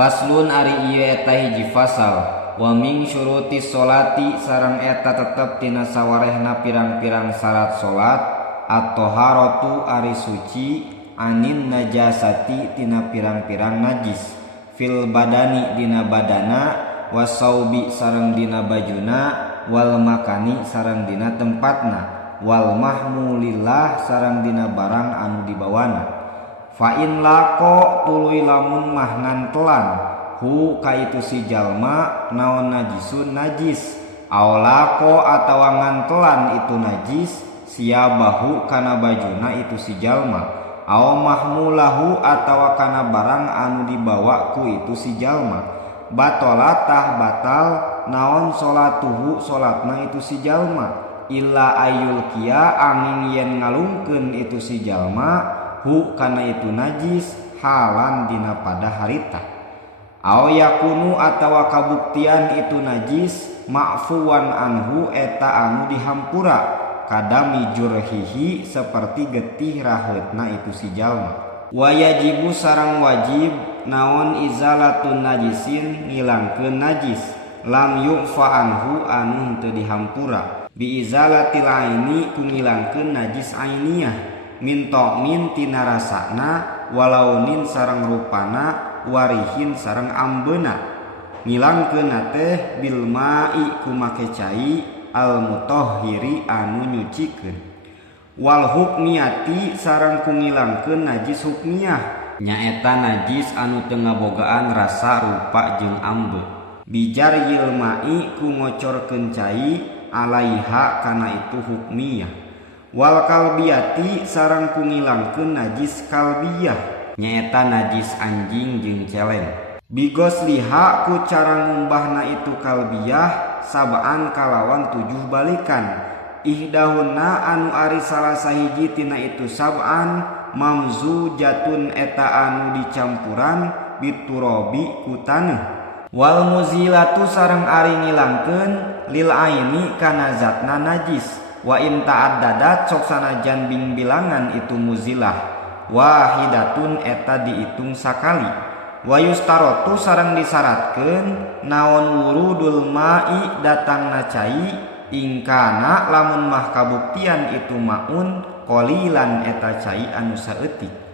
Faslun ari ieu eta hiji fasal. Wa min syurutis sholati sareng eta tetep tina sawarehna pirang-pirang syarat salat at-thaharatu ari suci anin najasati tina pirang-pirang najis fil badani dina badana wasaubi sareng dina bajuna wal makani sareng dina tempatna wal mahmulillah sareng dina barang anu dibawana. Fa in laqo tuluy lamun mah ngantelan hu ka itu si jalma naon najisun najis aw laqo atawa ngantelan itu najis siabahu kana bajuna itu si jalma aw mahmulahu atawa kana barang anu dibawa ku itu si jalma batolatah batal naon salatuhu salatna itu si jalma illa ayul kia angin yen ngalungkeun itu si jalma hu kana itu najis halan dina pada harita aw yakunu atawa kabuktian itu najis ma'fuwan anhu eta anu dihampura kadami jurhihi seperti getih raheutna itu si jalma wa yajibu sareng wajib naon izalatun najisin ngilangkeun najis lam yu'fa anhu anu teu dihampura bi izalatil aini ku ngilangkeun najis ainiyah min ta'min tina rasana walaunin sareng rupana warihin sareng ambeuna ngilangkeun teh bil ma'i ku make cai al mutahhiri anu nyucikeun wal hukmiyati sareng ku ngilangkeun najis hukmiyah nyaeta najis anu teu ngabogaan rasa rupa jeung ambe bijar yil ma'i ku ngocorkeun cai alaiha kana itu hukmiyah wal kalbiyati sareng ku ngilangkeun najis kalbiyah nyaeta najis anjing jeung celeng bigos liha ku cara ngumbahna itu kalbiyah sabaan kalawan 7 balikan ihdahuna anu ari salah sahiji tina itu sab'an mamzujatun eta anu dicampuran biturabi ku taneuh wal muzilatu sareng ari ngilangkeun lil aini kana zatna najis wa in ta'addadat sok sanajan bing bilangan itu muzilah wahidatun eta diitung sakali wa yustaratu sareng disyaratkeun naon wurudul ma'i datangna cai ingkana lamun mah kabuktian itu maun qalilan eta cai anu saeutik